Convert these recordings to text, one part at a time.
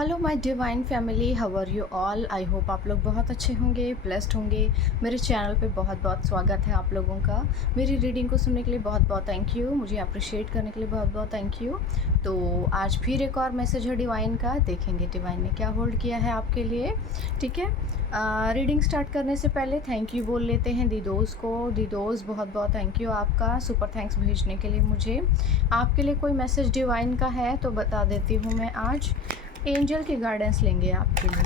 Hello my divine family, how are you all. I hope आप लोग बहुत अच्छे होंगे, ब्लेस्ड होंगे। मेरे चैनल पे बहुत बहुत स्वागत है आप लोगों का। मेरी रीडिंग को सुनने के लिए बहुत बहुत थैंक यू, मुझे अप्रिशिएट करने के लिए बहुत बहुत थैंक यू। तो आज फिर एक और मैसेज है डिवाइन का, देखेंगे डिवाइन ने क्या होल्ड किया है आपके लिए। ठीक है, रीडिंग स्टार्ट करने से पहले थैंक यू बोल लेते हैं दीदोज़ को। दीदोज़ बहुत बहुत थैंक यू आपका, सुपर थैंक्स भेजने के लिए मुझे। आपके लिए कोई मैसेज डिवाइन का है तो बता देती हूँ मैं। आज एंजल की गाइडेंस लेंगे आपके लिए,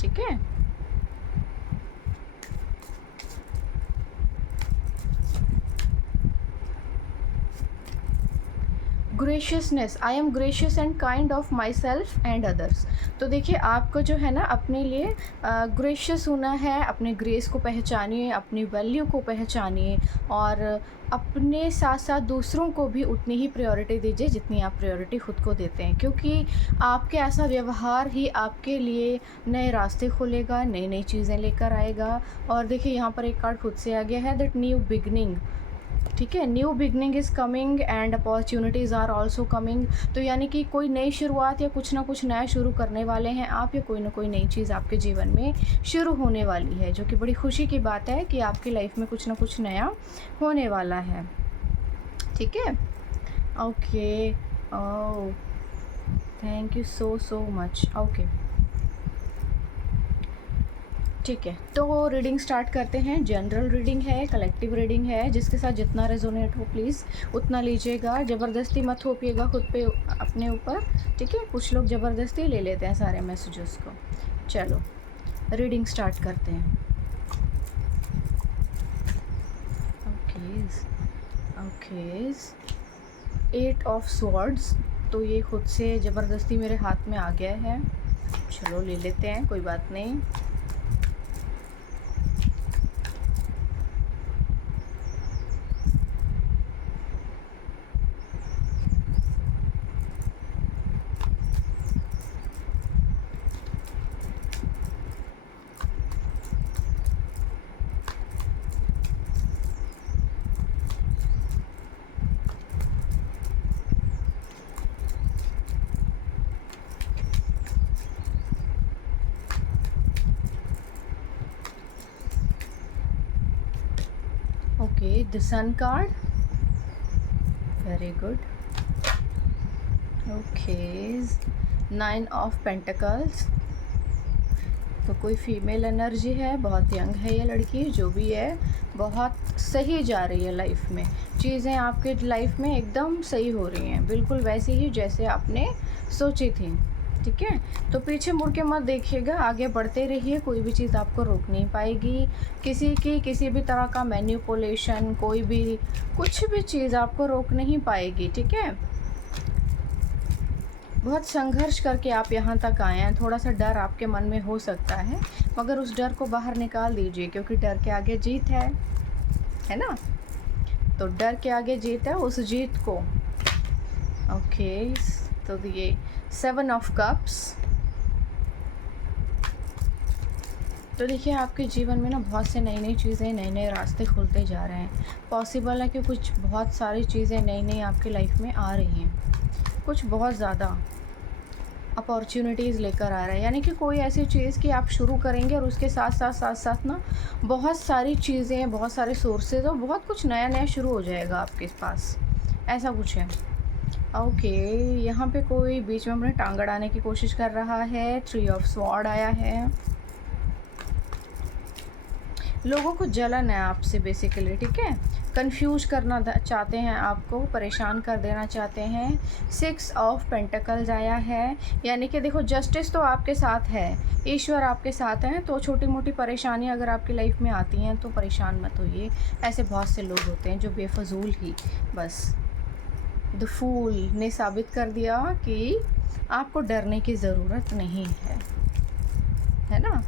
ठीक है। Graciousness, I am gracious and kind of myself and others. तो देखिए, आपको जो है ना अपने लिए ग्रेशियस होना है। अपने ग्रेस को पहचानिए, अपनी वैल्यू को पहचानिए और अपने साथ साथ दूसरों को भी उतनी ही प्रायोरिटी दीजिए जितनी आप प्रायोरिटी खुद को देते हैं, क्योंकि आपके ऐसा व्यवहार ही आपके लिए नए रास्ते खोलेगा, नई नई चीज़ें लेकर आएगा। और देखिए, यहाँ पर एक कार्ड खुद से आ गया है, दैट न्यू बिगनिंग। ठीक है, new beginning is coming and opportunities are also coming. तो यानी कि कोई नई शुरुआत या कुछ ना कुछ नया शुरू करने वाले हैं आप, या कोई ना कोई नई चीज़ आपके जीवन में शुरू होने वाली है, जो कि बड़ी खुशी की बात है कि आपकी लाइफ में कुछ ना कुछ नया होने वाला है। ठीक है, okay. Oh, thank you so so much. Okay, ठीक है, तो रीडिंग स्टार्ट करते हैं। जनरल रीडिंग है, कलेक्टिव रीडिंग है, जिसके साथ जितना रेजोनेट हो प्लीज़ उतना लीजिएगा। ज़बरदस्ती मत थोपिएगा खुद पे अपने ऊपर, ठीक है। कुछ लोग ज़बरदस्ती ले लेते हैं सारे मैसेजेस को। चलो रीडिंग स्टार्ट करते हैं। Okays okays, 8 of swords. तो ये खुद से ज़बरदस्ती मेरे हाथ में आ गया है। चलो ले लेते हैं, कोई बात नहीं। Okay, the sun card. Very good. Okay, 9 of Pentacles. तो कोई फीमेल एनर्जी है, बहुत यंग है ये लड़की, जो भी है बहुत सही जा रही है लाइफ में। चीज़ें आपके लाइफ में एकदम सही हो रही हैं, बिल्कुल वैसे ही जैसे आपने सोची थी। ठीक है, तो पीछे मुड़ के मत देखिएगा, आगे बढ़ते रहिए। कोई भी चीज़ आपको रोक नहीं पाएगी। किसी भी तरह का मैनिपुलेशन, कोई भी कुछ भी चीज़ आपको रोक नहीं पाएगी। ठीक है, बहुत संघर्ष करके आप यहाँ तक आए हैं। थोड़ा सा डर आपके मन में हो सकता है, मगर उस डर को बाहर निकाल दीजिए, क्योंकि डर के आगे जीत है ना। तो डर के आगे जीत है, उस जीत को। ओके, तो ये 7 ऑफ कप्स। तो देखिए, आपके जीवन में ना बहुत से नई नई चीज़ें, नए नए रास्ते खुलते जा रहे हैं। पॉसिबल है कि कुछ बहुत सारी चीज़ें नई नई आपकी लाइफ में आ रही हैं, कुछ बहुत ज़्यादा अपॉर्चुनिटीज़ लेकर आ रहा है। यानी कि कोई ऐसी चीज़ कि आप शुरू करेंगे और उसके साथ साथ ना बहुत सारी चीज़ें, बहुत सारे सोर्सेज और बहुत कुछ नया नया शुरू हो जाएगा आपके पास, ऐसा कुछ है। ओके, यहाँ पे कोई बीच में अपने टांग अड़ाने की कोशिश कर रहा है। 3 ऑफ स्वॉर्ड आया है। लोगों को जलन है आपसे बेसिकली, ठीक है। कंफ्यूज करना चाहते हैं, आपको परेशान कर देना चाहते हैं। 6 ऑफ पेंटिकल्स आया है, यानी कि देखो, जस्टिस तो आपके साथ है, ईश्वर आपके साथ हैं। तो छोटी मोटी परेशानी अगर आपकी लाइफ में आती हैं तो परेशान मत होइए। ऐसे बहुत से लोग होते हैं जो बेफजूल ही बस द फूल ने साबित कर दिया कि आपको डरने की ज़रूरत नहीं है ना।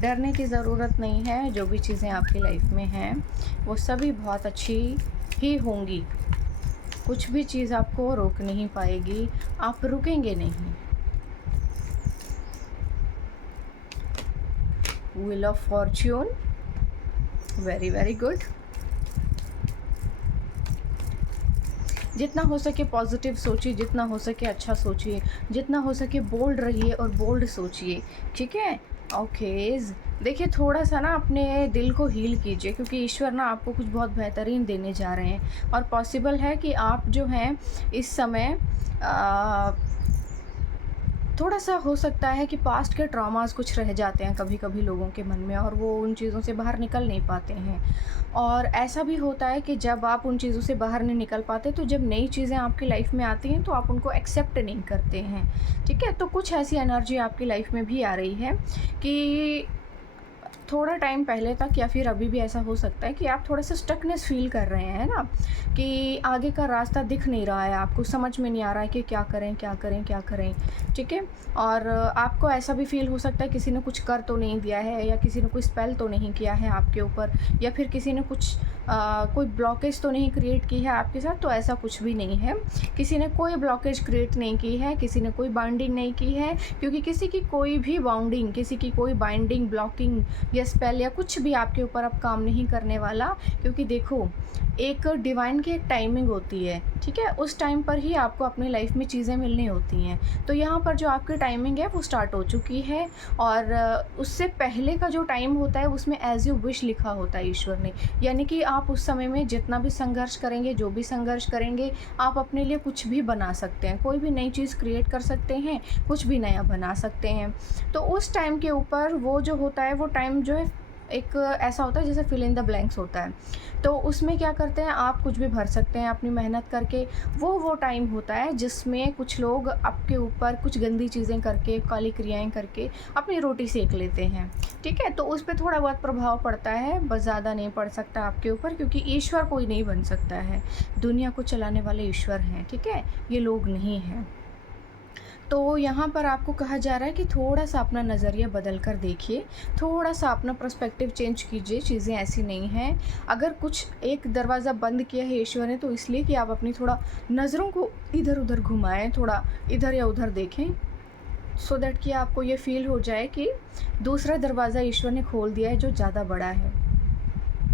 डरने की ज़रूरत नहीं है। जो भी चीज़ें आपकी लाइफ में हैं वो सभी बहुत अच्छी ही होंगी। कुछ भी चीज़ आपको रोक नहीं पाएगी, आप रुकेंगे नहीं। Wheel of Fortune, very very good. जितना हो सके पॉजिटिव सोचिए, जितना हो सके अच्छा सोचिए, जितना हो सके बोल्ड रहिए और बोल्ड सोचिए, ठीक है? ओके, देखिए थोड़ा-सा ना अपने दिल को हील कीजिए, क्योंकि ईश्वर ना आपको कुछ बहुत बेहतरीन देने जा रहे हैं, और पॉसिबल है कि आप जो हैं इस समय अ थोड़ा-सा हो सकता है कि पास्ट के ट्रॉमास कुछ रह जाते हैं कभी-कभी लोगों के मन में, और वो उन चीज़ों से बाहर निकल नहीं पाते हैं। और ऐसा भी होता है कि जब आप उन चीज़ों से बाहर नहीं निकल पाते, तो जब नई चीज़ें आपकी लाइफ में आती हैं तो आप उनको एक्सेप्ट नहीं करते हैं, ठीक है? तो कुछ ऐसी एनर्जी आपकी लाइफ में भी आ रही है कि थोड़ा टाइम पहले तक या फिर अभी भी ऐसा हो सकता है कि आप थोड़ा-सा स्टकनेस फ़ील कर रहे हैं ना, कि आगे का रास्ता दिख नहीं रहा है, आपको समझ में नहीं आ रहा है कि क्या करें, क्या करें, क्या करें, ठीक है? और आपको ऐसा भी फ़ील हो सकता है किसी ने कुछ कर तो नहीं दिया है, या किसी ने कोई स्पेल तो नहीं किया है आपके ऊपर, या फिर किसी ने कुछ कोई ब्लॉकेज तो नहीं क्रिएट की है आपके साथ, तो ऐसा कुछ भी नहीं है। किसी ने कोई ब्लॉकेज क्रिएट नहीं की है, किसी ने कोई बाइंडिंग नहीं की है, क्योंकि किसी की कोई भी बाउंडिंग, किसी की कोई बाइंडिंग, ब्लॉकिंग या स्पेल या कुछ भी आपके ऊपर अब काम नहीं करने वाला। क्योंकि देखो, एक डिवाइन की एक टाइमिंग होती है, ठीक है? उस टाइम पर ही आपको अपनी लाइफ में चीज़ें मिलनी होती हैं। तो यहाँ पर जो आपकी टाइमिंग है वो स्टार्ट हो चुकी है, और उससे पहले का जो टाइम होता है उसमें एज़ यू विश लिखा होता है ईश्वर ने। यानी कि आप उस समय में जितना भी संघर्ष करेंगे, जो भी संघर्ष करेंगे, आप अपने लिए कुछ भी बना सकते हैं, कोई भी नई चीज़ क्रिएट कर सकते हैं, कुछ भी नया बना सकते हैं। तो उस टाइम के ऊपर वो जो होता है, वो टाइम जो है एक ऐसा होता है जैसे फिल इन द ब्लैंक्स होता है। तो उसमें क्या करते हैं, आप कुछ भी भर सकते हैं अपनी मेहनत करके। वो टाइम होता है जिसमें कुछ लोग आपके ऊपर कुछ गंदी चीज़ें करके, काली क्रियाएँ करके अपनी रोटी सेक लेते हैं, ठीक है? तो उस पे थोड़ा बहुत प्रभाव पड़ता है, बस ज़्यादा नहीं पड़ सकता आपके ऊपर, क्योंकि ईश्वर कोई नहीं बन सकता है। दुनिया को चलाने वाले ईश्वर हैं, ठीक है? ये लोग नहीं हैं। तो यहाँ पर आपको कहा जा रहा है कि थोड़ा-सा अपना नज़रिया बदल कर देखिए, थोड़ा-सा अपना पर्सपेक्टिव चेंज कीजिए, चीज़ें ऐसी नहीं हैं। अगर कुछ एक दरवाज़ा बंद किया है ईश्वर ने, तो इसलिए कि आप अपनी थोड़ा नज़रों को इधर-उधर घुमाएँ, थोड़ा इधर या उधर देखें, सो दैट कि आपको ये फ़ील हो जाए कि दूसरा दरवाज़ा ईश्वर ने खोल दिया है जो ज़्यादा बड़ा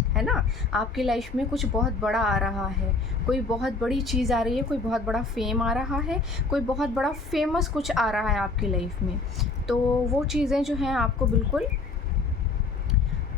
है ना? आपकी लाइफ में कुछ बहुत बड़ा आ रहा है, कोई बहुत बड़ी चीज़ आ रही है, कोई बहुत बड़ा फ़ेम आ रहा है, कोई बहुत बड़ा फ़ेमस कुछ आ रहा है आपकी लाइफ में। तो वो चीज़ें जो हैं आपको बिल्कुल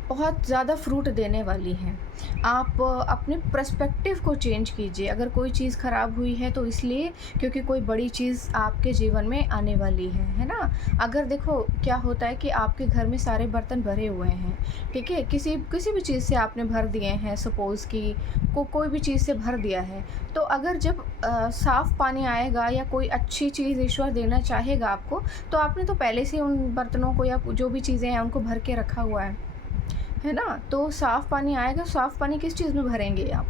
बहुत ज़्यादा फ्रूट देने वाली हैं। आप अपने पर्सपेक्टिव को चेंज कीजिए। अगर कोई चीज़ ख़राब हुई है तो इसलिए क्योंकि कोई बड़ी चीज़ आपके जीवन में आने वाली है ना? अगर देखो क्या होता है कि आपके घर में सारे बर्तन भरे हुए हैं, ठीक है? किसी किसी भी चीज़ से आपने भर दिए हैं, सपोज़ कि कोई भी चीज़ से भर दिया है, तो अगर जब साफ़ पानी आएगा या कोई अच्छी चीज़ ईश्वर देना चाहेगा आपको, तो आपने तो पहले से उन बर्तनों को या जो भी चीज़ें हैं उनको भर के रखा हुआ है ना? तो साफ़ पानी आएगा, साफ़ पानी किस चीज़ में भरेंगे आप?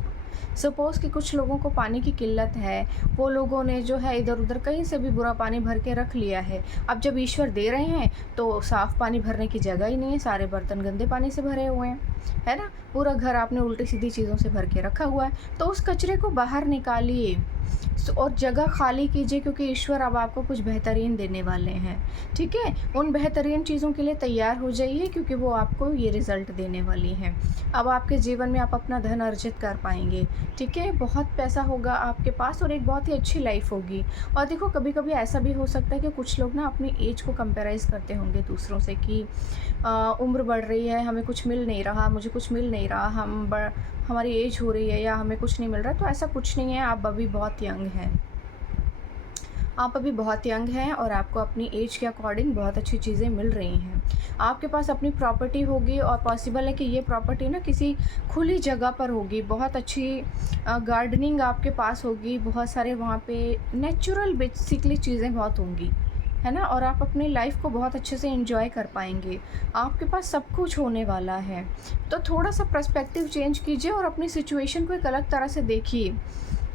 सपोज़ कि कुछ लोगों को पानी की किल्लत है, वो लोगों ने जो है इधर-उधर कहीं से भी बुरा पानी भर के रख लिया है। अब जब ईश्वर दे रहे हैं, तो साफ़ पानी भरने की जगह ही नहीं है, सारे बर्तन गंदे पानी से भरे हुए हैं, है ना? पूरा घर आपने उल्टी-सीधी चीज़ों से भर के रखा हुआ है, तो उस कचरे को बाहर निकालिए और जगह खाली कीजिए, क्योंकि ईश्वर अब आपको कुछ बेहतरीन देने वाले हैं, ठीक है? उन बेहतरीन चीज़ों के लिए तैयार हो जाइए, क्योंकि वो आपको ये रिज़ल्ट देने वाली हैं। अब आपके जीवन में आप अपना धन अर्जित कर पाएँगे, ठीक है? बहुत पैसा होगा आपके पास और एक बहुत ही अच्छी लाइफ़ होगी। और देखो, कभी-कभी ऐसा भी हो सकता है कि कुछ लोग ना अपनी एज को कंपेराइज़ करते होंगे दूसरों से कि उम्र बढ़ रही है, हमें कुछ मिल नहीं रहा, मुझे कुछ मिल नहीं रहा, हमारी एज हो रही है या हमें कुछ नहीं मिल रहा। तो ऐसा कुछ नहीं है, आप अभी बहुत यंग हैं। आप अभी बहुत यंग हैं और आपको अपनी एज के अकॉर्डिंग बहुत अच्छी चीज़ें मिल रही हैं। आपके पास अपनी प्रॉपर्टी होगी और पॉसिबल है कि ये प्रॉपर्टी ना किसी खुली जगह पर होगी, बहुत अच्छी गार्डनिंग आपके पास होगी, बहुत सारे वहाँ पे नेचुरल बेसिकली चीज़ें बहुत होंगी, है ना? और आप अपनी लाइफ को बहुत अच्छे से एंजॉय कर पाएंगे। आपके पास सब कुछ होने वाला है। तो थोड़ा सा पर्सपेक्टिव चेंज कीजिए और अपनी सिचुएशन को एक अलग तरह से देखिए,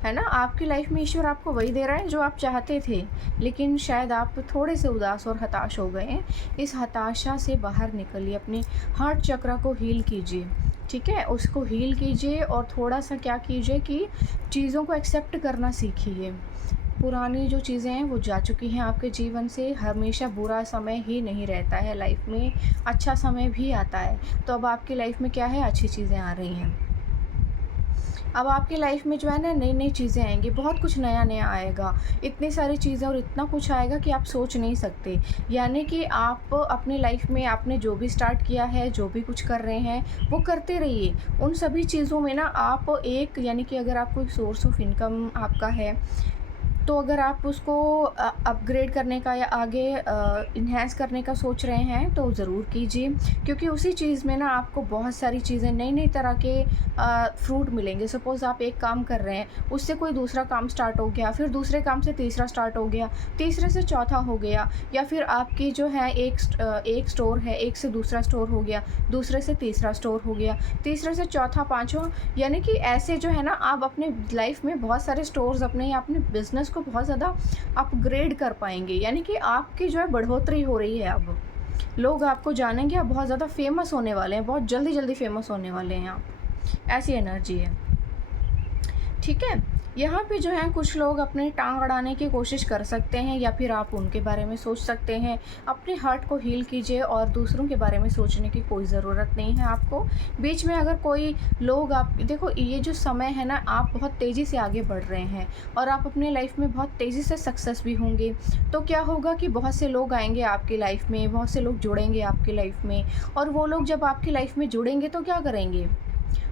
है ना? आपकी लाइफ में ईश्वर आपको वही दे रहा है जो आप चाहते थे, लेकिन शायद आप थोड़े से उदास और हताश हो गए हैं। इस हताशा से बाहर निकलिए, अपने हार्ट चक्र को हील कीजिए, ठीक है? उसको हील कीजिए और थोड़ा सा क्या कीजिए कि चीज़ों को एक्सेप्ट करना सीखिए। पुरानी जो चीज़ें हैं वो जा चुकी हैं आपके जीवन से। हमेशा बुरा समय ही नहीं रहता है लाइफ में, अच्छा समय भी आता है। तो अब आपकी लाइफ में क्या है, अच्छी चीज़ें आ रही हैं। अब आपकी लाइफ में जो है ना नई नई चीज़ें आएंगी, बहुत कुछ नया नया आएगा, इतनी सारी चीज़ें और इतना कुछ आएगा कि आप सोच नहीं सकते। यानी कि आप अपनी लाइफ में आपने जो भी स्टार्ट किया है, जो भी कुछ कर रहे हैं वो करते रहिए। उन सभी चीज़ों में ना आप एक, यानी कि अगर आप कोई सोर्स ऑफ इनकम आपका है, तो अगर आप उसको अपग्रेड करने का या आगे इन्हेंस करने का सोच रहे हैं तो ज़रूर कीजिए, क्योंकि उसी चीज़ में ना आपको बहुत सारी चीज़ें, नई नई तरह के फ्रूट मिलेंगे। सपोज़ आप एक काम कर रहे हैं, उससे कोई दूसरा काम स्टार्ट हो गया, फिर दूसरे काम से तीसरा स्टार्ट हो गया, तीसरे से चौथा हो गया, या फिर आपकी जो है एक स्टोर है, एक से दूसरा स्टोर हो गया, दूसरे से तीसरा स्टोर हो गया, तीसरे से चौथा, पाँचवा। यानी कि ऐसे जो है ना आप अपने लाइफ में बहुत सारे स्टोर्स अपने या अपने बिज़नेस को बहुत ज़्यादा अपग्रेड कर पाएंगे। यानी कि आपकी जो है बढ़ोतरी हो रही है। अब लोग आपको जानेंगे, आप बहुत ज़्यादा फेमस होने वाले हैं, बहुत जल्दी जल्दी फेमस होने वाले हैं आप। ऐसी एनर्जी है, ठीक है। यहाँ पे जो है कुछ लोग अपनी टांग अड़ाने की कोशिश कर सकते हैं, या फिर आप उनके बारे में सोच सकते हैं। अपने हार्ट को हील कीजिए, और दूसरों के बारे में सोचने की कोई ज़रूरत नहीं है आपको। बीच में अगर कोई लोग, आप देखो ये जो समय है ना, आप बहुत तेज़ी से आगे बढ़ रहे हैं और आप अपने लाइफ में बहुत तेज़ी से सक्सेस भी होंगे। तो क्या होगा कि बहुत से लोग आएंगे आपकी लाइफ में, बहुत से लोग जुड़ेंगे आपकी लाइफ में, और वो लोग जब आपकी लाइफ में जुड़ेंगे तो क्या करेंगे,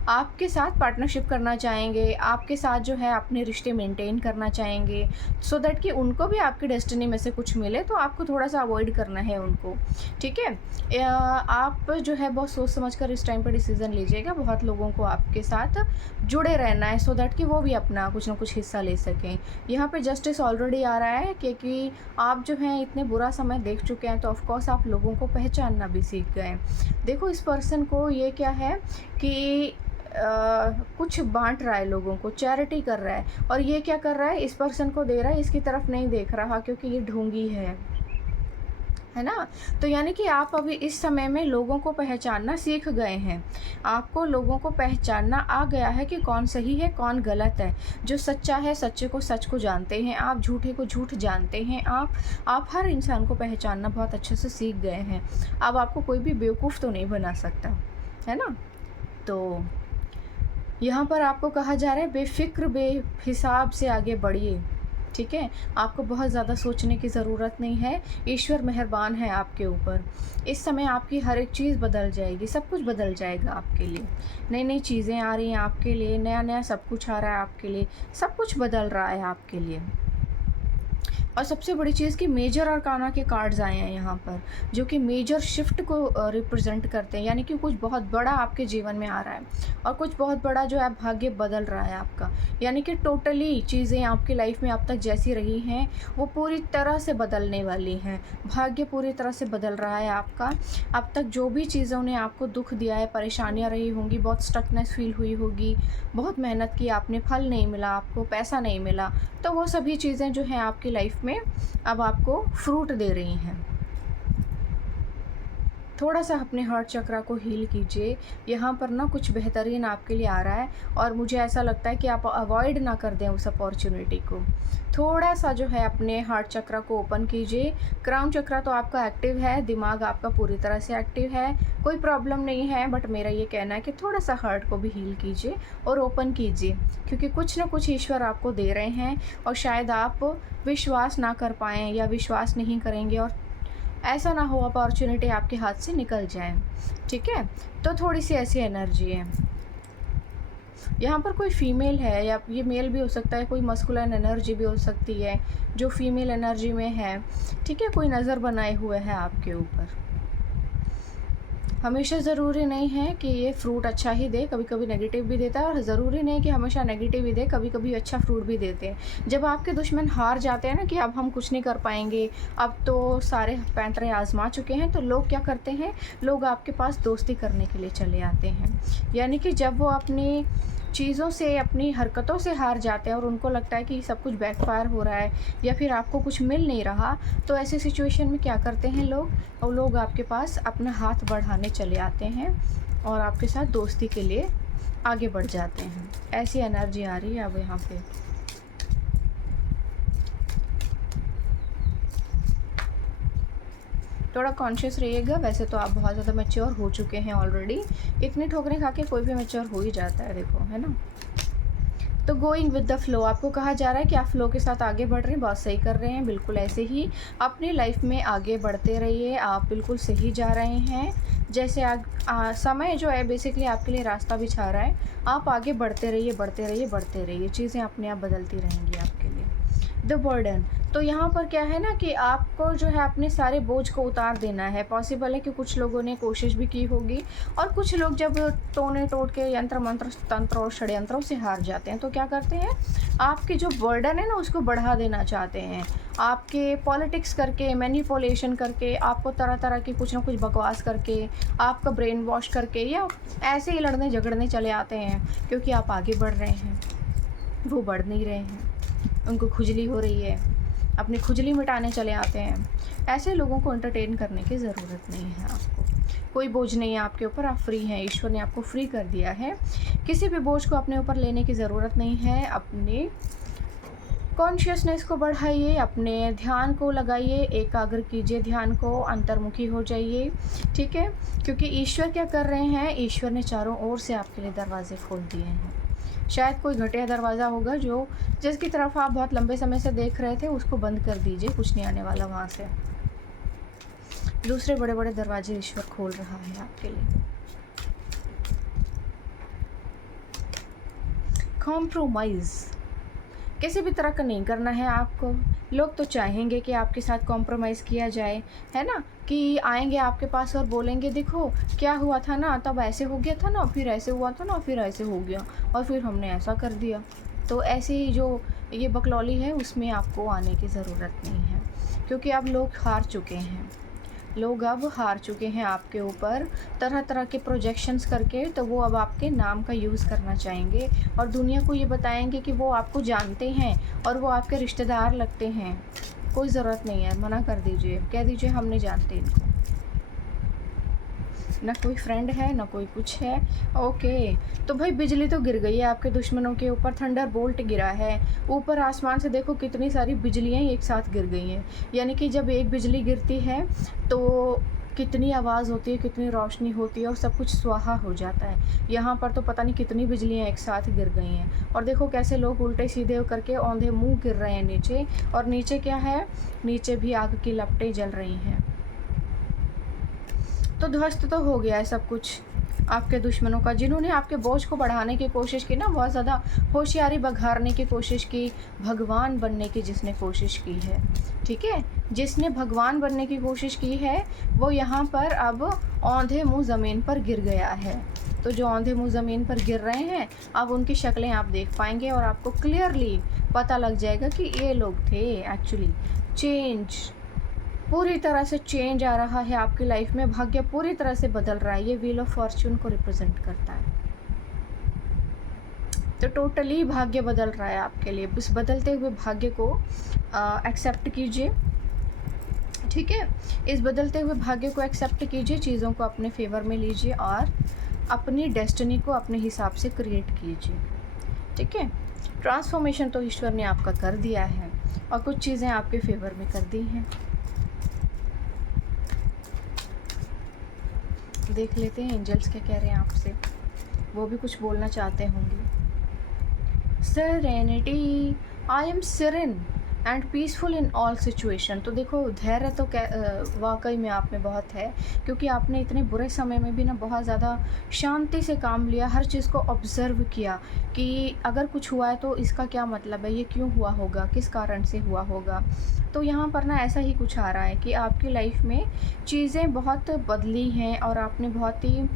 आपके साथ पार्टनरशिप करना चाहेंगे, आपके साथ जो है अपने रिश्ते मेंटेन करना चाहेंगे, सो दैट कि उनको भी आपकी डेस्टिनी में से कुछ मिले। तो आपको थोड़ा सा अवॉइड करना है उनको, ठीक है। आप जो है बहुत सोच समझ कर इस टाइम पर डिसीज़न लीजिएगा। बहुत लोगों को आपके साथ जुड़े रहना है, सो दैट कि वो भी अपना कुछ ना कुछ हिस्सा ले सकें। यहाँ पे जस्टिस ऑलरेडी आ रहा है, क्योंकि आप जो हैं इतने बुरा समय देख चुके हैं, तो ऑफकोर्स आप लोगों को पहचानना भी सीख गए। देखो इस पर्सन को ये क्या है कि कुछ बांट रहा है, लोगों को चैरिटी कर रहा है, और ये क्या कर रहा है, इस पर्सन को दे रहा है, इसकी तरफ नहीं देख रहा, क्योंकि ये ढोंगी है ना। तो यानी कि आप अभी इस समय में लोगों को पहचानना सीख गए हैं। आपको लोगों को पहचानना आ गया है कि कौन सही है कौन गलत है। जो सच्चा है सच्चे को सच को जानते हैं आप, झूठे को झूठ जानते हैं आप हर इंसान को पहचानना बहुत अच्छे से सीख गए हैं। अब आपको कोई भी बेवकूफ़ तो नहीं बना सकता, है ना। तो यहाँ पर आपको कहा जा रहा है बेफ़िक्र बेहिसाब से आगे बढ़िए, ठीक है। आपको बहुत ज़्यादा सोचने की ज़रूरत नहीं है, ईश्वर मेहरबान है आपके ऊपर। इस समय आपकी हर एक चीज़ बदल जाएगी, सब कुछ बदल जाएगा आपके लिए। नई नई चीज़ें आ रही हैं आपके लिए, नया नया सब कुछ आ रहा है आपके लिए, सब कुछ बदल रहा है आपके लिए। और सबसे बड़ी चीज़ कि मेजर अरकाना के कार्ड्स आए हैं यहाँ पर, जो कि मेजर शिफ्ट को रिप्रेजेंट करते हैं। यानी कि कुछ बहुत बड़ा आपके जीवन में आ रहा है, और कुछ बहुत बड़ा जो है भाग्य बदल रहा है आपका। यानी कि टोटली चीज़ें आपकी लाइफ में अब तक जैसी रही हैं वो पूरी तरह से बदलने वाली हैं। भाग्य पूरी तरह से बदल रहा है आपका। अब तक जो भी चीज़ों ने आपको दुख दिया है, परेशानियाँ रही होंगी, बहुत स्टकनेस फील हुई होगी, बहुत मेहनत की आपने, फल नहीं मिला आपको, पैसा नहीं मिला, तो वो सभी चीज़ें जो हैं आपकी लाइफ में अब आपको फ्रूट दे रही हैं। थोड़ा सा अपने हार्ट चक्रा को हील कीजिए। यहाँ पर ना कुछ बेहतरीन आपके लिए आ रहा है, और मुझे ऐसा लगता है कि आप अवॉइड ना कर दें उस अपॉर्चुनिटी को। थोड़ा सा जो है अपने हार्ट चक्रा को ओपन कीजिए। क्राउन चक्रा तो आपका एक्टिव है, दिमाग आपका पूरी तरह से एक्टिव है, कोई प्रॉब्लम नहीं है, बट मेरा ये कहना है कि थोड़ा सा हार्ट को भी हील कीजिए और ओपन कीजिए, क्योंकि कुछ ना कुछ ईश्वर आपको दे रहे हैं, और शायद आप विश्वास ना कर पाएँ या विश्वास नहीं करेंगे, और ऐसा ना हो अपॉर्चुनिटी आपके हाथ से निकल जाए, ठीक है। तो थोड़ी सी ऐसी एनर्जी है यहाँ पर। कोई फीमेल है, या ये मेल भी हो सकता है, कोई मस्कुलिन एनर्जी भी हो सकती है जो फीमेल एनर्जी में है, ठीक है। कोई नज़र बनाए हुए है आपके ऊपर। हमेशा ज़रूरी नहीं है कि ये फ्रूट अच्छा ही दे, कभी कभी नेगेटिव भी देता है, और ज़रूरी नहीं कि हमेशा नेगेटिव ही दे, कभी कभी अच्छा फ्रूट भी देते हैं। जब आपके दुश्मन हार जाते हैं ना कि अब हम कुछ नहीं कर पाएंगे, अब तो सारे पैंतरे आजमा चुके हैं, तो लोग क्या करते हैं, लोग आपके पास दोस्ती करने के लिए चले आते हैं। यानी कि जब वो अपनी चीज़ों से, अपनी हरकतों से हार जाते हैं और उनको लगता है कि सब कुछ बैकफायर हो रहा है या फिर आपको कुछ मिल नहीं रहा, तो ऐसी सिचुएशन में क्या करते हैं लोग, और लोग आपके पास अपना हाथ बढ़ाने चले आते हैं और आपके साथ दोस्ती के लिए आगे बढ़ जाते हैं। ऐसी एनर्जी आ रही है अब यहाँ पे। थोड़ा कॉन्शियस रहिएगा। वैसे तो आप बहुत ज़्यादा मैच्योर हो चुके हैं ऑलरेडी, इतनी ठोकरें खा के कोई भी मैच्योर हो ही जाता है, देखो, है ना। तो गोइंग विद द फ्लो, आपको कहा जा रहा है कि आप फ्लो के साथ आगे बढ़ रहे हैं, बहुत सही कर रहे हैं, बिल्कुल ऐसे ही अपनी लाइफ में आगे बढ़ते रहिए, आप बिल्कुल सही जा रहे हैं। जैसे समय जो है बेसिकली आपके लिए रास्ता बिछा रहा है, आप आगे बढ़ते रहिए, बढ़ते रहिए, बढ़ते रहिए, चीज़ें अपने आप बदलती रहेंगी आपके लिए। द बर्डन, तो यहाँ पर क्या है ना कि आपको जो है अपने सारे बोझ को उतार देना है। पॉसिबल है कि कुछ लोगों ने कोशिश भी की होगी, और कुछ लोग जब टोने टोट के यंत्र मंत्र तंत्र और षड्यंत्रों से हार जाते हैं तो क्या करते हैं, आपके जो बर्डन है ना उसको बढ़ा देना चाहते हैं। आपके पॉलिटिक्स करके, मैनिपुलेशन करके, आपको तरह तरह की कुछ ना कुछ बकवास करके, आपका ब्रेन वॉश करके, या ऐसे ही लड़ने झगड़ने चले आते हैं, क्योंकि आप आगे बढ़ रहे हैं, वो बढ़ नहीं रहे हैं, उनको खुजली हो रही है, अपनी खुजली मिटाने चले आते हैं। ऐसे लोगों को एंटरटेन करने की ज़रूरत नहीं है आपको। कोई बोझ नहीं है आपके ऊपर, आप फ्री हैं, ईश्वर ने आपको फ्री कर दिया है। किसी भी बोझ को अपने ऊपर लेने की ज़रूरत नहीं है। अपने कॉन्शियसनेस को बढ़ाइए, अपने ध्यान को लगाइए, एकाग्र कीजिए ध्यान को, अंतर्मुखी हो जाइए, ठीक है। क्योंकि ईश्वर क्या कर रहे हैं, ईश्वर ने चारों ओर से आपके लिए दरवाजे खोल दिए हैं। शायद कोई घटिया दरवाज़ा होगा जो जिसकी तरफ आप बहुत लंबे समय से देख रहे थे, उसको बंद कर दीजिए, कुछ नहीं आने वाला वहाँ से। दूसरे बड़े बड़े दरवाजे ईश्वर खोल रहा है आपके लिए। कॉम्प्रोमाइज़ किसी भी तरह का नहीं करना है आपको। लोग तो चाहेंगे कि आपके साथ कॉम्प्रोमाइज़ किया जाए, है ना, कि आएंगे आपके पास और बोलेंगे देखो क्या हुआ था ना, तब ऐसे हो गया था ना, फिर ऐसे हुआ था ना, फिर ऐसे हो गया, और फिर हमने ऐसा कर दिया। तो ऐसी जो ये बकलौली है उसमें आपको आने की ज़रूरत नहीं है, क्योंकि अब लोग हार चुके हैं। लोग अब हार चुके हैं आपके ऊपर तरह तरह के प्रोजेक्शंस करके, तो वो अब आपके नाम का यूज़ करना चाहेंगे और दुनिया को ये बताएंगे कि वो आपको जानते हैं और वो आपके रिश्तेदार लगते हैं। कोई ज़रूरत नहीं है, मना कर दीजिए, कह दीजिए हम नहीं जानते इनको, ना कोई फ्रेंड है ना कोई कुछ है। ओके, तो भाई बिजली तो गिर गई है आपके दुश्मनों के ऊपर, थंडर बोल्ट गिरा है ऊपर आसमान से, देखो कितनी सारी बिजलियाँ एक साथ गिर गई हैं। यानी कि जब एक बिजली गिरती है तो कितनी आवाज़ होती है, कितनी रोशनी होती है, और सब कुछ स्वाहा हो जाता है। यहाँ पर तो पता नहीं कितनी बिजलियाँ एक साथ गिर गई हैं, और देखो कैसे लोग उल्टे सीधे करके औंधे मुँह गिर रहे हैं नीचे, और नीचे क्या है, नीचे भी आग की लपटें जल रही हैं। तो ध्वस्त तो हो गया है सब कुछ आपके दुश्मनों का, जिन्होंने आपके बोझ को बढ़ाने की कोशिश की ना, बहुत ज़्यादा होशियारी बघारने की कोशिश की, भगवान बनने की जिसने कोशिश की है, ठीक है, जिसने भगवान बनने की कोशिश की है वो यहाँ पर अब औंधे मुँह ज़मीन पर गिर गया है। तो जो औंधे मुँह ज़मीन पर गिर रहे हैं, अब उनकी शक्लें आप देख पाएंगे और आपको क्लियरली पता लग जाएगा कि ये लोग थे एक्चुअली। चेंज, पूरी तरह से चेंज आ रहा है आपकी लाइफ में, भाग्य पूरी तरह से बदल रहा है। ये व्हील ऑफ फॉर्च्यून को रिप्रेजेंट करता है, तो टोटली भाग्य बदल रहा है आपके लिए। इस बदलते हुए भाग्य को एक्सेप्ट कीजिए, ठीक है। इस बदलते हुए भाग्य को एक्सेप्ट कीजिए, चीज़ों को अपने फेवर में लीजिए और अपनी डेस्टिनी को अपने हिसाब से क्रिएट कीजिए, ठीक है। ट्रांसफॉर्मेशन तो ईश्वर ने आपका कर दिया है और कुछ चीज़ें आपके फेवर में कर दी हैं। देख लेते हैं एंजल्स क्या कह रहे हैं आपसे, वो भी कुछ बोलना चाहते होंगे। Serenity, I am serene and peaceful in all situation. तो देखो धैर्य तो वाकई में आप में बहुत है, क्योंकि आपने इतने बुरे समय में भी ना बहुत ज़्यादा शांति से काम लिया, हर चीज़ को ऑब्ज़र्व किया कि अगर कुछ हुआ है तो इसका क्या मतलब है, ये क्यों हुआ होगा, किस कारण से हुआ होगा। तो यहाँ पर ना ऐसा ही कुछ आ रहा है कि आपकी लाइफ में चीज़ें बहुत बदली हैं और आपने बहुत ही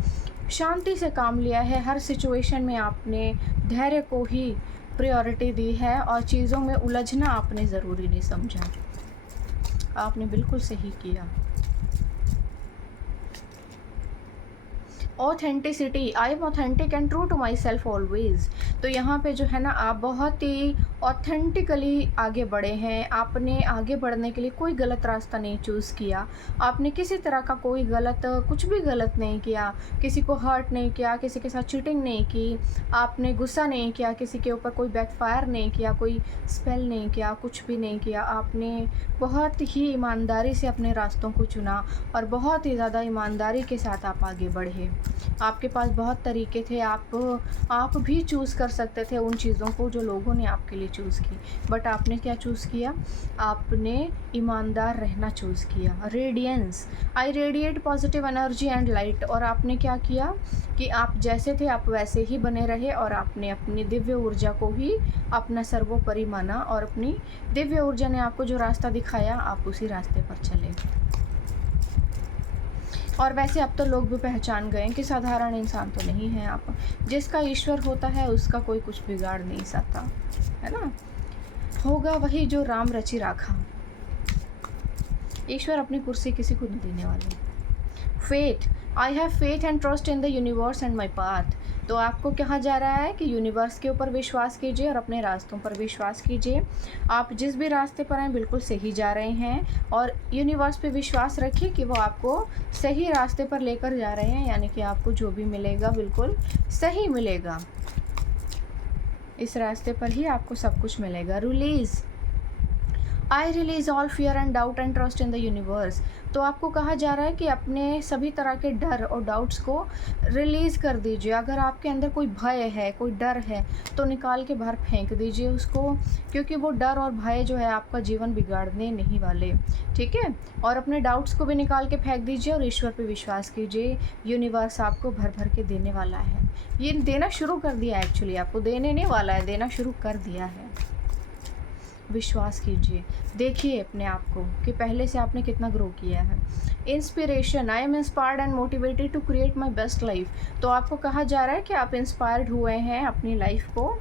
शांति से काम लिया है। हर सिचुएशन में आपने धैर्य को ही प्रायोरिटी दी है और चीज़ों में उलझना आपने ज़रूरी नहीं समझा। आपने बिल्कुल सही किया। Authenticity, I am authentic and true to myself always. तो यहाँ पे जो है ना आप बहुत ही ऑथेंटिकली आगे बढ़े हैं। आपने आगे बढ़ने के लिए कोई गलत रास्ता नहीं चूज़ किया, आपने किसी तरह का कोई गलत कुछ भी गलत नहीं किया, किसी को हर्ट नहीं किया, किसी के साथ चीटिंग नहीं की, आपने गुस्सा नहीं किया, किसी के ऊपर कोई बैकफायर नहीं किया, कोई स्पेल नहीं किया, कुछ भी नहीं किया। आपने बहुत ही ईमानदारी से अपने रास्तों को चुना और बहुत ही ज़्यादा ईमानदारी के साथ आप आगे बढ़े। आपके पास बहुत तरीके थे, आप भी चूज़ कर सकते थे उन चीज़ों को जो लोगों ने आपके लिए चूज़ की, बट आपने क्या चूज़ किया? आपने ईमानदार रहना चूज़ किया। Radiance, I radiate positive energy and light, और आपने क्या किया कि आप जैसे थे आप वैसे ही बने रहे, और आपने अपनी दिव्य ऊर्जा को ही अपना सर्वोपरि माना, और अपनी दिव्य ऊर्जा ने आपको जो रास्ता दिखाया आप उसी रास्ते पर चले। और वैसे अब तो लोग भी पहचान गए कि साधारण इंसान तो नहीं है आप, जिसका ईश्वर होता है उसका कोई कुछ बिगाड़ नहीं सकता, है ना। होगा वही जो राम रचि राखा। ईश्वर अपनी कुर्सी किसी को नहीं देने वाले। Faith, I have faith and trust in the universe and my path. तो आपको कहा जा रहा है कि यूनिवर्स के ऊपर विश्वास कीजिए और अपने रास्तों पर विश्वास कीजिए। आप जिस भी रास्ते पर हैं बिल्कुल सही जा रहे हैं, और यूनिवर्स पे विश्वास रखिए कि वो आपको सही रास्ते पर लेकर जा रहे हैं, यानी कि आपको जो भी मिलेगा बिल्कुल सही मिलेगा। इस रास्ते पर ही आपको सब कुछ मिलेगा। Release, I release all fear and doubt and trust in the universe. तो आपको कहा जा रहा है कि अपने सभी तरह के डर और डाउट्स को रिलीज़ कर दीजिए। अगर आपके अंदर कोई भय है, कोई डर है, तो निकाल के बाहर फेंक दीजिए उसको, क्योंकि वो डर और भय जो है आपका जीवन बिगाड़ने नहीं वाले, ठीक है। और अपने डाउट्स को भी निकाल के फेंक दीजिए और ईश्वर पे विश्वास कीजिए। यूनिवर्स आपको भर भर के देने वाला है। ये देना शुरू कर दिया, एक्चुअली आपको देने नहीं वाला है, देना शुरू कर दिया है। विश्वास कीजिए, देखिए अपने आप को कि पहले से आपने कितना ग्रो किया है। Inspiration, I am inspired and motivated to create my best life. तो आपको कहा जा रहा है कि आप इंस्पायर्ड हुए हैं अपनी लाइफ को,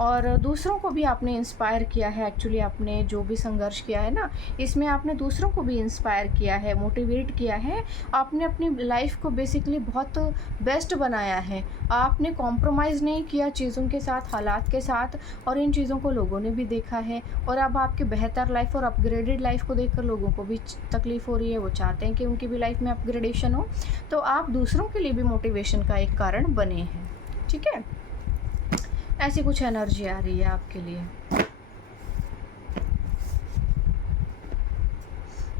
और दूसरों को भी आपने इंस्पायर किया है। एक्चुअली आपने जो भी संघर्ष किया है ना, इसमें आपने दूसरों को भी इंस्पायर किया है, मोटिवेट किया है। आपने अपनी लाइफ को बेसिकली बहुत बेस्ट बनाया है। आपने कॉम्प्रोमाइज़ नहीं किया चीज़ों के साथ, हालात के साथ, और इन चीज़ों को लोगों ने भी देखा है। और अब आपके बेहतर लाइफ और अपग्रेडेड लाइफ को देखकर लोगों को भी तकलीफ़ हो रही है। वो चाहते हैं कि उनकी भी लाइफ में अपग्रेडेशन हो, तो आप दूसरों के लिए भी मोटिवेशन का एक कारण बने हैं, ठीक है। ऐसी कुछ एनर्जी आ रही है आपके लिए।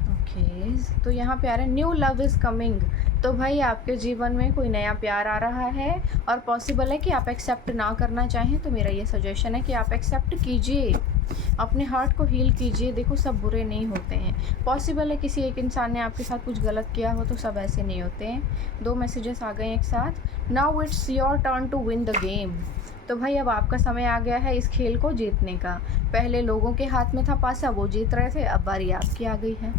ओके, तो यहाँ पे आ रहा है न्यू लव इज़ कमिंग। तो भाई आपके जीवन में कोई नया प्यार आ रहा है, और पॉसिबल है कि आप एक्सेप्ट ना करना चाहें, तो मेरा ये सजेशन है कि आप एक्सेप्ट कीजिए, अपने हार्ट को हील कीजिए। देखो सब बुरे नहीं होते हैं। पॉसिबल है किसी एक इंसान ने आपके साथ कुछ गलत किया हो, तो सब ऐसे नहीं होते हैं। 2 मैसेजेस आ गए एक साथ। Now it's your turn to win the game. तो भाई अब आपका समय आ गया है इस खेल को जीतने का। पहले लोगों के हाथ में था पासा, वो जीत रहे थे, अब बारी आपकी आ गई है।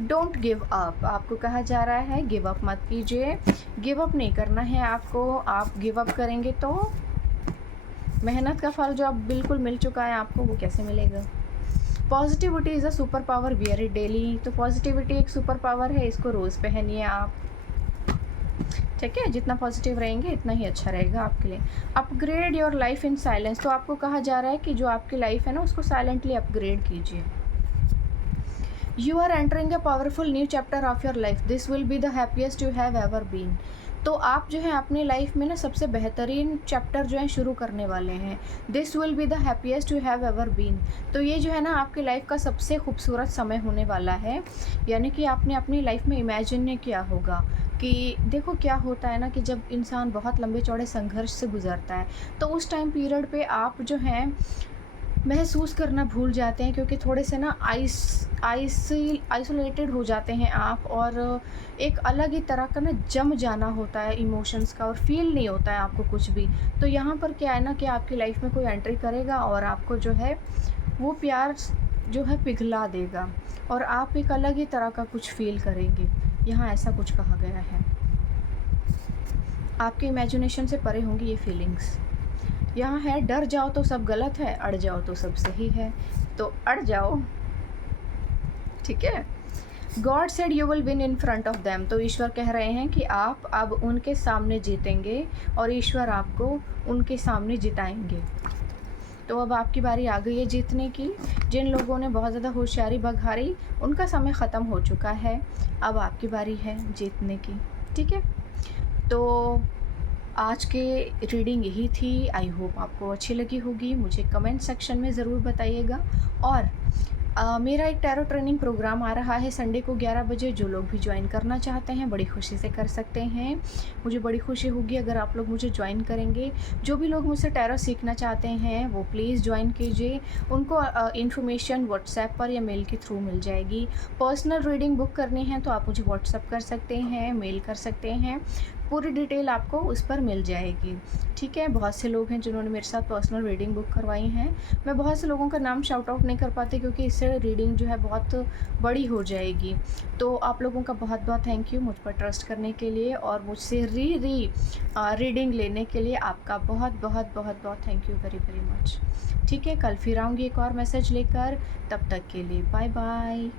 डोंट गिव अप, आपको कहा जा रहा है गिव अप मत कीजिए। गिव अप नहीं करना है आपको। आप गिव अप करेंगे तो मेहनत का फल जो अब बिल्कुल मिल चुका है आपको, वो कैसे मिलेगा। Positivity is a super power, wear it daily. तो पॉजिटिविटी एक सुपर पावर है, इसको रोज़ पहनिए आप, ठीक है। जितना पॉजिटिव रहेंगे इतना ही अच्छा रहेगा आपके लिए। Upgrade your life in silence. तो आपको कहा जा रहा है कि जो आपकी लाइफ है ना, उसको साइलेंटली अपग्रेड कीजिए। You are entering a powerful new chapter of your life, this will be the happiest you have ever been. तो आप जो है अपनी लाइफ में ना सबसे बेहतरीन चैप्टर जो है शुरू करने वाले हैं। This will be the happiest you have ever been. तो ये जो है ना आपकी लाइफ का सबसे खूबसूरत समय होने वाला है। यानी कि आपने अपनी लाइफ में इमेजिन नहीं किया होगा कि देखो क्या होता है ना, कि जब इंसान बहुत लंबे चौड़े संघर्ष से गुजरता है, तो उस टाइम पीरियड पे आप जो हैं महसूस करना भूल जाते हैं, क्योंकि थोड़े से ना आइसोलेटेड हो जाते हैं आप, और एक अलग ही तरह का ना जम जाना होता है इमोशंस का, और फील नहीं होता है आपको कुछ भी। तो यहाँ पर क्या है ना कि आपकी लाइफ में कोई एंट्री करेगा और आपको जो है वो प्यार जो है पिघला देगा, और आप एक अलग ही तरह का कुछ फील करेंगे। यहाँ ऐसा कुछ कहा गया है। आपके इमेजिनेशन से परे होंगी ये फीलिंग्स। यहाँ है डर जाओ तो सब गलत है, अड़ जाओ तो सब सही है। तो अड़ जाओ, ठीक है। God said you will win in front of them. तो ईश्वर कह रहे हैं कि आप अब उनके सामने जीतेंगे, और ईश्वर आपको उनके सामने जिताएंगे। तो अब आपकी बारी आ गई है जीतने की। जिन लोगों ने बहुत ज़्यादा होशियारी बघारी, उनका समय ख़त्म हो चुका है। अब आपकी बारी है जीतने की, ठीक है। तो आज के रीडिंग यही थी। आई होप आपको अच्छी लगी होगी। मुझे कमेंट सेक्शन में ज़रूर बताइएगा, और मेरा एक टैरो ट्रेनिंग प्रोग्राम आ रहा है संडे को 11 बजे। जो लोग भी ज्वाइन करना चाहते हैं बड़ी खुशी से कर सकते हैं। मुझे बड़ी खुशी होगी अगर आप लोग मुझे ज्वाइन करेंगे। जो भी लोग मुझसे टैरो सीखना चाहते हैं वो प्लीज़ ज्वाइन कीजिए। उनको इन्फॉर्मेशन व्हाट्सएप पर या मेल के थ्रू मिल जाएगी। पर्सनल रीडिंग बुक करनी है तो आप मुझे व्हाट्सएप कर सकते हैं, मेल कर सकते हैं। पूरी डिटेल आपको उस पर मिल जाएगी। ठीक है, बहुत से लोग हैं जिन्होंने मेरे साथ पर्सनल रीडिंग बुक करवाई हैं। मैं बहुत से लोगों का नाम शाउट आउट नहीं कर पाती क्योंकि इससे रीडिंग जो है बहुत बड़ी हो जाएगी। तो आप लोगों का बहुत बहुत थैंक यू मुझ पर ट्रस्ट करने के लिए और मुझसे रीडिंग लेने के लिए आपका बहुत बहुत बहुत बहुत thank you very very much. ठीक है, कल फिर आऊँगी एक और मैसेज लेकर। तब तक के लिए बाय बाय।